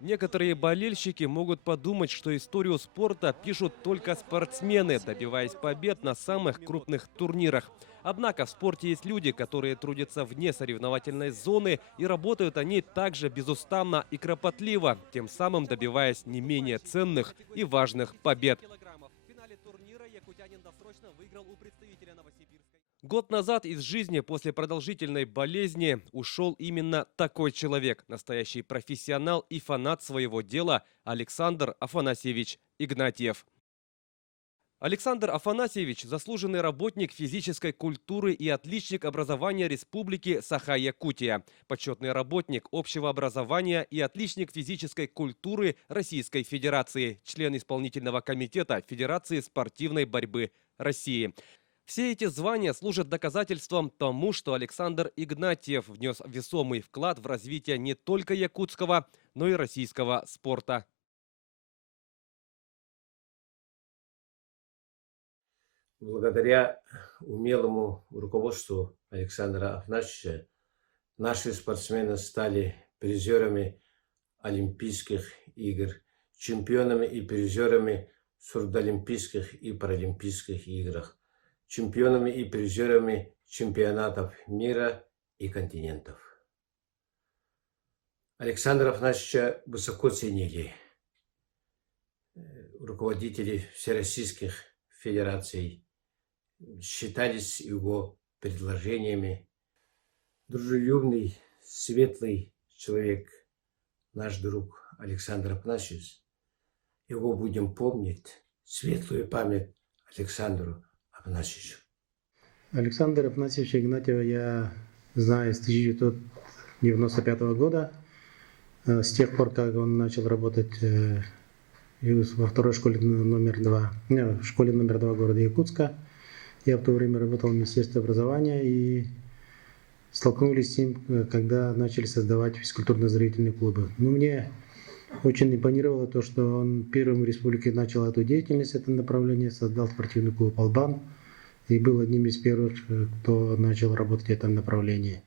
Некоторые болельщики могут подумать, что историю спорта пишут только спортсмены, добиваясь побед на самых крупных турнирах. Однако в спорте есть люди, которые трудятся вне соревновательной зоны, и работают они также безустанно и кропотливо, тем самым добиваясь не менее ценных и важных побед. Год назад из жизни после продолжительной болезни ушел именно такой человек, настоящий профессионал и фанат своего дела Александр Афанасьевич Игнатьев. Александр Афанасьевич – заслуженный работник физической культуры и отличник образования Республики Саха-Якутия, почетный работник общего образования и отличник физической культуры Российской Федерации, член исполнительного комитета Федерации спортивной борьбы России. Все эти звания служат доказательством тому, что Александр Игнатьев внес весомый вклад в развитие не только якутского, но и российского спорта. Благодаря умелому руководству Александра Афанасьевича наши спортсмены стали призерами Олимпийских игр, чемпионами и призерами сурдолимпийских и паралимпийских играх, чемпионами и призерами чемпионатов мира и континентов. Александра Афанасьевича высоко ценили руководители всероссийских федераций, считались его предложениями. Дружелюбный, светлый человек, наш друг Александр Афанасьевич. Его будем помнить. Светлую память Александру Афанасьевичу. Александра Афанасьевича Игнатьева я знаю с 1995 года, с тех пор, как он начал работать во второй школе номер 2, в школе номер 2 города Якутска. Я в то время работал в Министерстве образования и столкнулись с ним, когда начали создавать физкультурно-зрительные клубы. Но мне очень импонировало то, что он первым в республике начал эту деятельность, это направление, создал спортивный клуб «Албан» и был одним из первых, кто начал работать в этом направлении.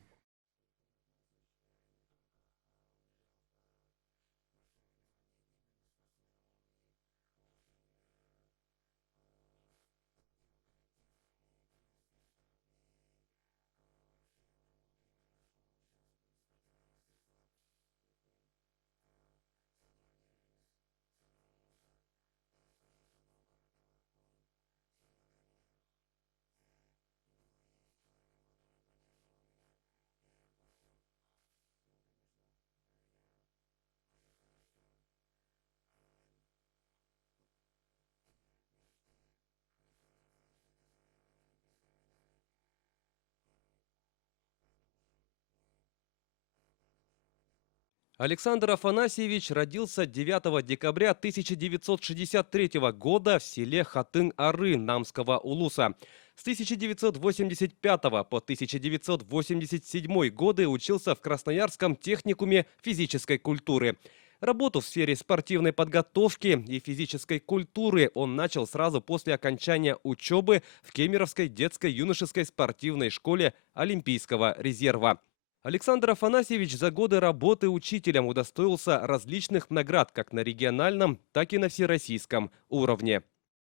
Александр Афанасьевич родился 9 декабря 1963 года в селе Хатын-Ары Намского улуса. С 1985 по 1987 годы учился в Красноярском техникуме физической культуры. Работу в сфере спортивной подготовки и физической культуры он начал сразу после окончания учебы в Кемеровской детско-юношеской спортивной школе Олимпийского резерва. Александр Афанасьевич за годы работы учителем удостоился различных наград как на региональном, так и на всероссийском уровне.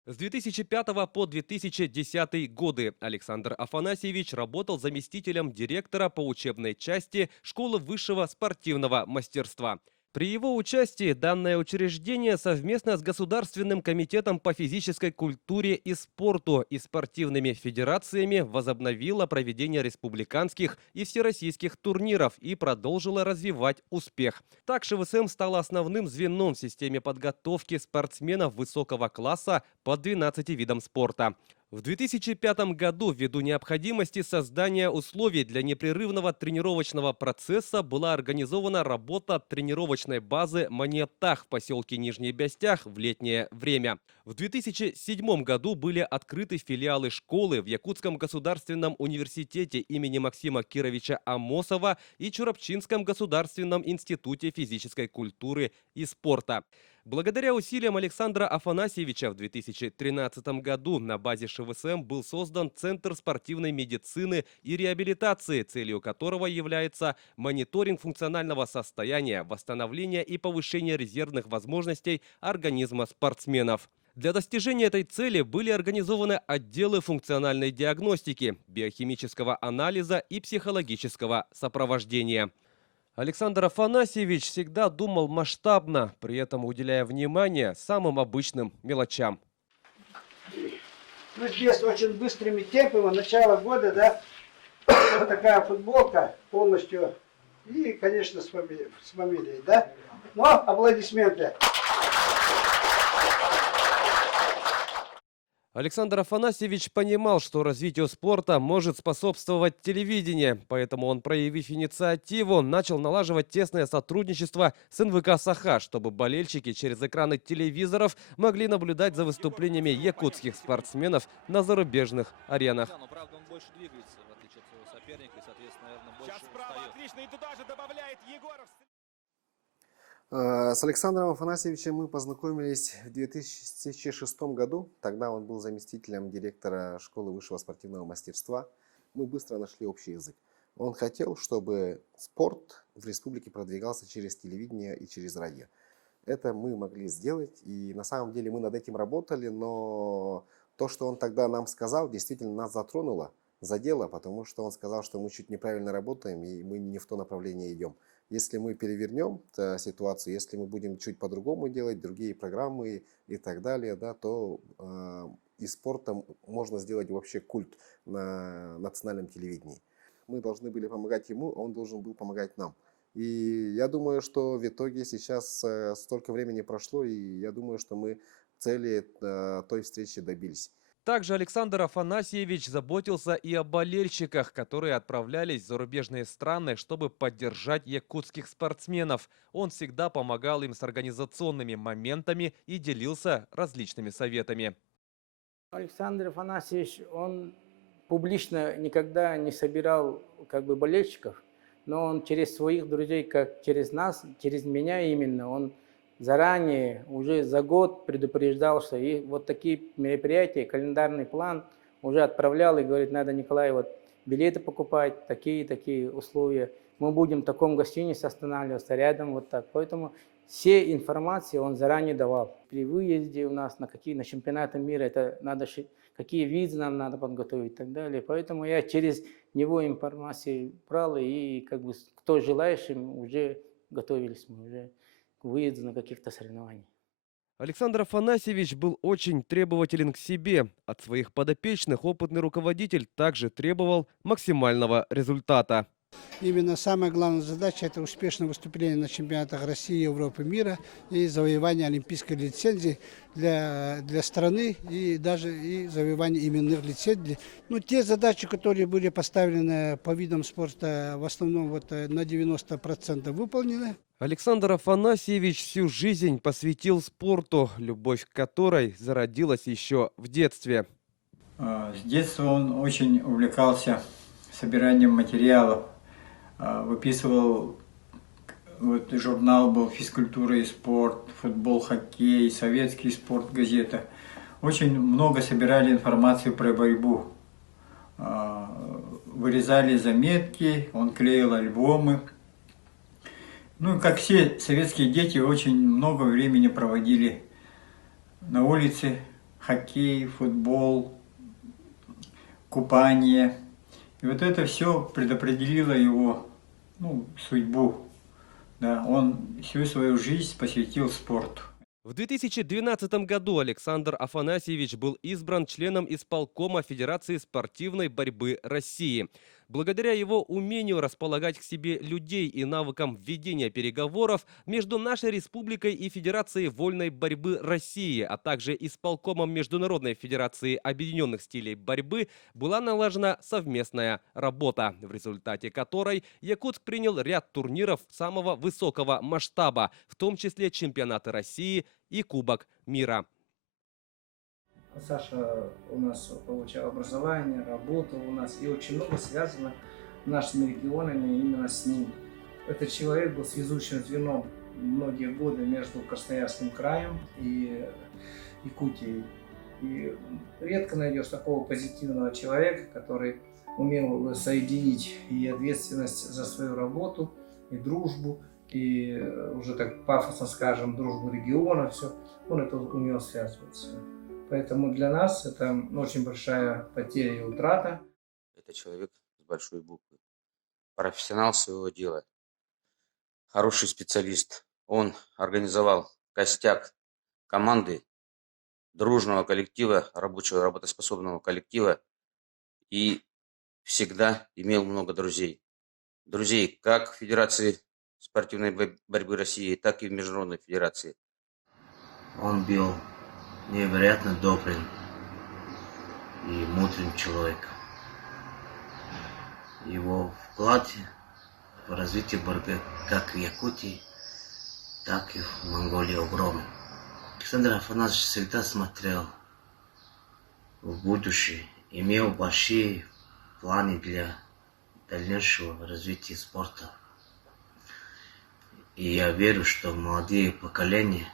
С 2005 по 2010 годы Александр Афанасьевич работал заместителем директора по учебной части школы высшего спортивного мастерства. При его участии данное учреждение совместно с Государственным комитетом по физической культуре и спорту и спортивными федерациями возобновило проведение республиканских и всероссийских турниров и продолжило развивать успех. Так ШВСМ стала основным звеном в системе подготовки спортсменов высокого класса по 12 видам спорта. В 2005 году, ввиду необходимости создания условий для непрерывного тренировочного процесса, была организована работа тренировочной базы «Монетах» в поселке Нижний Бястях в летнее время. В 2007 году были открыты филиалы школы в Якутском государственном университете имени Максима Кировича Амосова и Чурапчинском государственном институте физической культуры и спорта. Благодаря усилиям Александра Афанасьевича в 2013 году на базе ШВСМ был создан Центр спортивной медицины и реабилитации, целью которого является мониторинг функционального состояния, восстановление и повышение резервных возможностей организма спортсменов. Для достижения этой цели были организованы отделы функциональной диагностики, биохимического анализа и психологического сопровождения. Александр Афанасьевич всегда думал масштабно, при этом уделяя внимание самым обычным мелочам. Ну, здесь очень быстрыми темпами, начало года, да, вот такая футболка полностью, и, конечно, с фамилией, да. Но аплодисменты. Александр Афанасьевич понимал, что развитию спорта может способствовать телевидение, поэтому он, проявив инициативу, начал налаживать тесное сотрудничество с НВК «Саха», чтобы болельщики через экраны телевизоров могли наблюдать за выступлениями якутских спортсменов на зарубежных аренах. Но правда он больше двигается, в отличие от своего соперника, и, соответственно, наверное, больше Сейчас справа встает. отлично, и туда же добавляет Егоров. С Александром Афанасьевичем мы познакомились в 2006 году. Тогда он был заместителем директора школы высшего спортивного мастерства. Мы быстро нашли общий язык. Он хотел, чтобы спорт в республике продвигался через телевидение и через радио. Это мы могли сделать, и на самом деле мы над этим работали, но то, что он тогда нам сказал, действительно нас затронуло, задело, потому что он сказал, что мы чуть неправильно работаем и мы не в то направление идем. Если мы перевернем ситуацию, если мы будем чуть по-другому делать, другие программы и так далее, да, то из спорта можно сделать вообще культ на национальном телевидении. Мы должны были помогать ему, а он должен был помогать нам. И я думаю, что в итоге сейчас столько времени прошло, и я думаю, что мы цели той встречи добились. Также Александр Афанасьевич заботился и о болельщиках, которые отправлялись в зарубежные страны, чтобы поддержать якутских спортсменов. Он всегда помогал им с организационными моментами и делился различными советами. Александр Афанасьевич, он публично никогда не собирал болельщиков, но он через своих друзей, как через нас, через меня именно, он заранее, уже за год предупреждал, что и вот такие мероприятия, календарный план уже отправлял и говорит, надо, Николай, вот билеты покупать, такие условия. Мы будем в таком гостинице останавливаться, рядом вот так. Поэтому все информации он заранее давал. При выезде у нас на чемпионаты мира, это надо, какие визы нам надо подготовить и так далее. Поэтому я через него информацию брал, и кто желающим, уже готовились мы уже выезд на каких-то соревнований. Александр Афанасьевич был очень требователен к себе. От своих подопечных опытный руководитель также требовал максимального результата. Именно самая главная задача – это успешное выступление на чемпионатах России, Европы, мира и завоевание олимпийской лицензии для страны и даже завоевание именных лицензий. Ну, те задачи, которые были поставлены по видам спорта, в основном на 90% выполнены. Александр Афанасьевич всю жизнь посвятил спорту, любовь к которой зародилась еще в детстве. С детства он очень увлекался собиранием материалов, выписывал, журнал был «Физкультура и спорт», «Футбол, хоккей», «Советский спорт», газета. Очень много собирали информации про борьбу. Вырезали заметки, он клеил альбомы. Ну, как все советские дети, очень много времени проводили на улице. Хоккей, футбол, купание. И вот это все предопределило его судьбу. Да, он всю свою жизнь посвятил спорту. В 2012 году Александр Афанасьевич был избран членом исполкома Федерации спортивной борьбы России. Благодаря его умению располагать к себе людей и навыкам ведения переговоров между нашей республикой и Федерацией вольной борьбы России, а также исполкомом Международной Федерации объединенных стилей борьбы, была налажена совместная работа, в результате которой Якутск принял ряд турниров самого высокого масштаба, в том числе чемпионаты России и Кубок мира. Саша у нас получал образование, работал у нас, и очень много связано нашими регионами именно с ним. Этот человек был связующим звеном многие годы между Красноярским краем и Якутией. И редко найдешь такого позитивного человека, который умел соединить и ответственность за свою работу, и дружбу, и уже так пафосно скажем, дружбу региона, все. Он это умел связывать. Поэтому для нас это очень большая потеря и утрата. Это человек с большой буквы. Профессионал своего дела. Хороший специалист. Он организовал костяк команды, дружного коллектива, рабочего, работоспособного коллектива и всегда имел много друзей. Друзей как в Федерации спортивной борьбы России, так и в Международной Федерации. Он был невероятно добрым и мудрым человеком. Его вклад в развитие борьбы как в Якутии, так и в Монголии огромный. Александр Афанасьевич всегда смотрел в будущее, имел большие планы для дальнейшего развития спорта. И я верю, что молодые поколения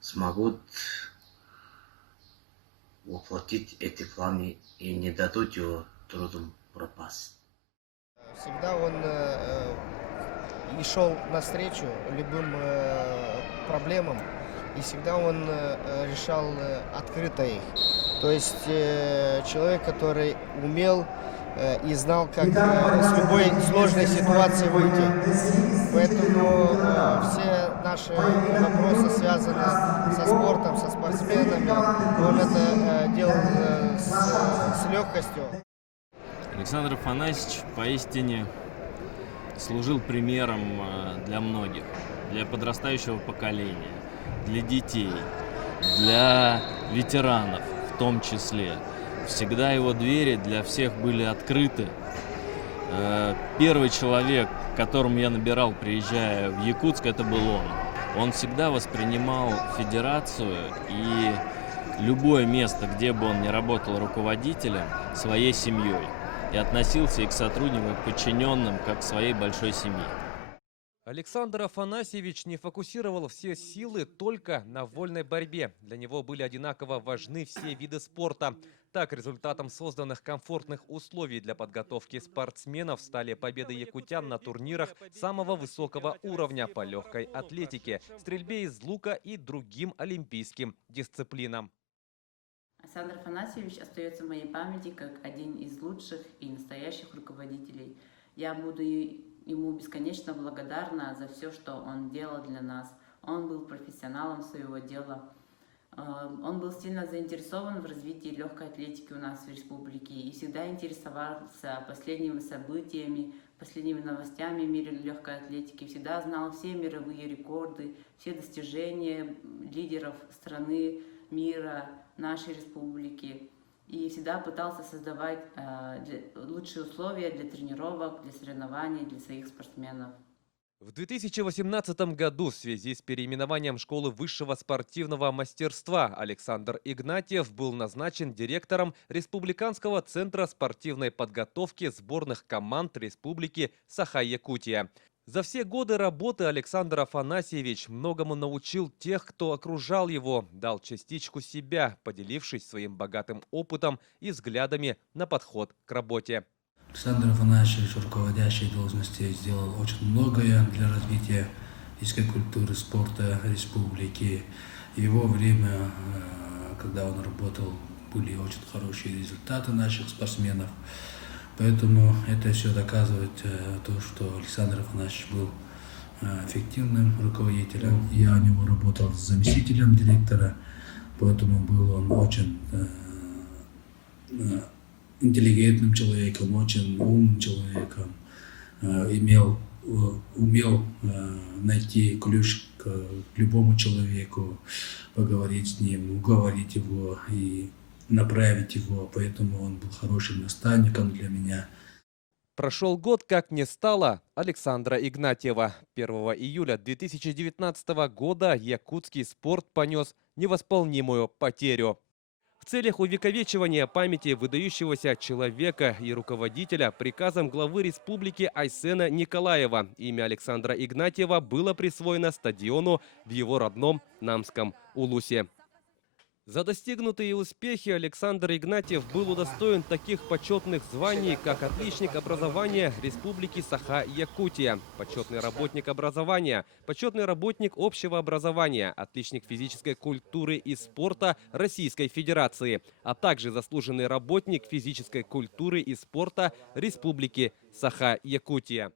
смогут воплотить эти планы и не дадут его трудом пропасть. Всегда он и шел навстречу любым проблемам, и всегда он решал открыто их. То есть человек, который умел и знал, как с любой сложной ситуации выйти. Поэтому все наши вопросы связаны со спортом, со спортсменами. Он это делал с легкостью. Александр Афанасьевич поистине служил примером для многих, для подрастающего поколения, для детей, для ветеранов в том числе. Всегда его двери для всех были открыты. Первый человек, к которому я набирал, приезжая в Якутск, это был он. Он всегда воспринимал федерацию и любое место, где бы он ни работал руководителем, своей семьей. И относился и к сотрудникам, и к подчиненным, как к своей большой семье. Александр Афанасьевич не фокусировал все силы только на вольной борьбе. Для него были одинаково важны все виды спорта. Так, результатом созданных комфортных условий для подготовки спортсменов стали победы якутян на турнирах самого высокого уровня по легкой атлетике, стрельбе из лука и другим олимпийским дисциплинам. Александр Афанасьевич остается в моей памяти как один из лучших и настоящих руководителей. Я буду ему бесконечно благодарна за все, что он делал для нас. Он был профессионалом своего дела. Он был сильно заинтересован в развитии легкой атлетики у нас в республике и всегда интересовался последними событиями, последними новостями в мире легкой атлетики. Всегда знал все мировые рекорды, все достижения лидеров страны, мира, нашей республики. И всегда пытался создавать лучшие условия для тренировок, для соревнований, для своих спортсменов. В 2018 году в связи с переименованием школы высшего спортивного мастерства Александр Игнатьев был назначен директором Республиканского центра спортивной подготовки сборных команд Республики Саха-Якутия. За все годы работы Александр Афанасьевич многому научил тех, кто окружал его, дал частичку себя, поделившись своим богатым опытом и взглядами на подход к работе. Александр Афанасьевич, руководящей должности, сделал очень многое для развития физической культуры, спорта республики. В его время, когда он работал, были очень хорошие результаты наших спортсменов. Поэтому это все доказывает то, что Александр Афанасьевич был эффективным руководителем. Я у него работал с заместителем директора, поэтому был он очень интеллигентным человеком, очень умным человеком, умел найти ключ к любому человеку, поговорить с ним, уговорить его и направить его, поэтому он был хорошим наставником для меня. Прошел год, как не стало Александра Игнатьева. 1 июля 2019 года якутский спорт понес невосполнимую потерю. В целях увековечивания памяти выдающегося человека и руководителя приказом главы республики Айсена Николаева имя Александра Игнатьева было присвоено стадиону в его родном Намском Улусе. За достигнутые успехи Александр Игнатьев был удостоен таких почетных званий, как отличник образования Республики Саха-Якутия, почетный работник образования, почетный работник общего образования, отличник физической культуры и спорта Российской Федерации, а также заслуженный работник физической культуры и спорта Республики Саха-Якутия.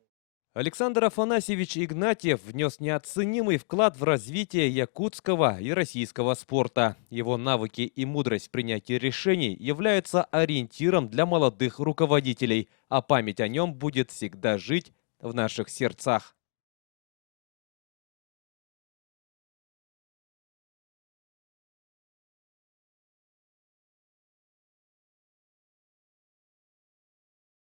Александр Афанасьевич Игнатьев внес неоценимый вклад в развитие якутского и российского спорта. Его навыки и мудрость принятия решений являются ориентиром для молодых руководителей, а память о нем будет всегда жить в наших сердцах.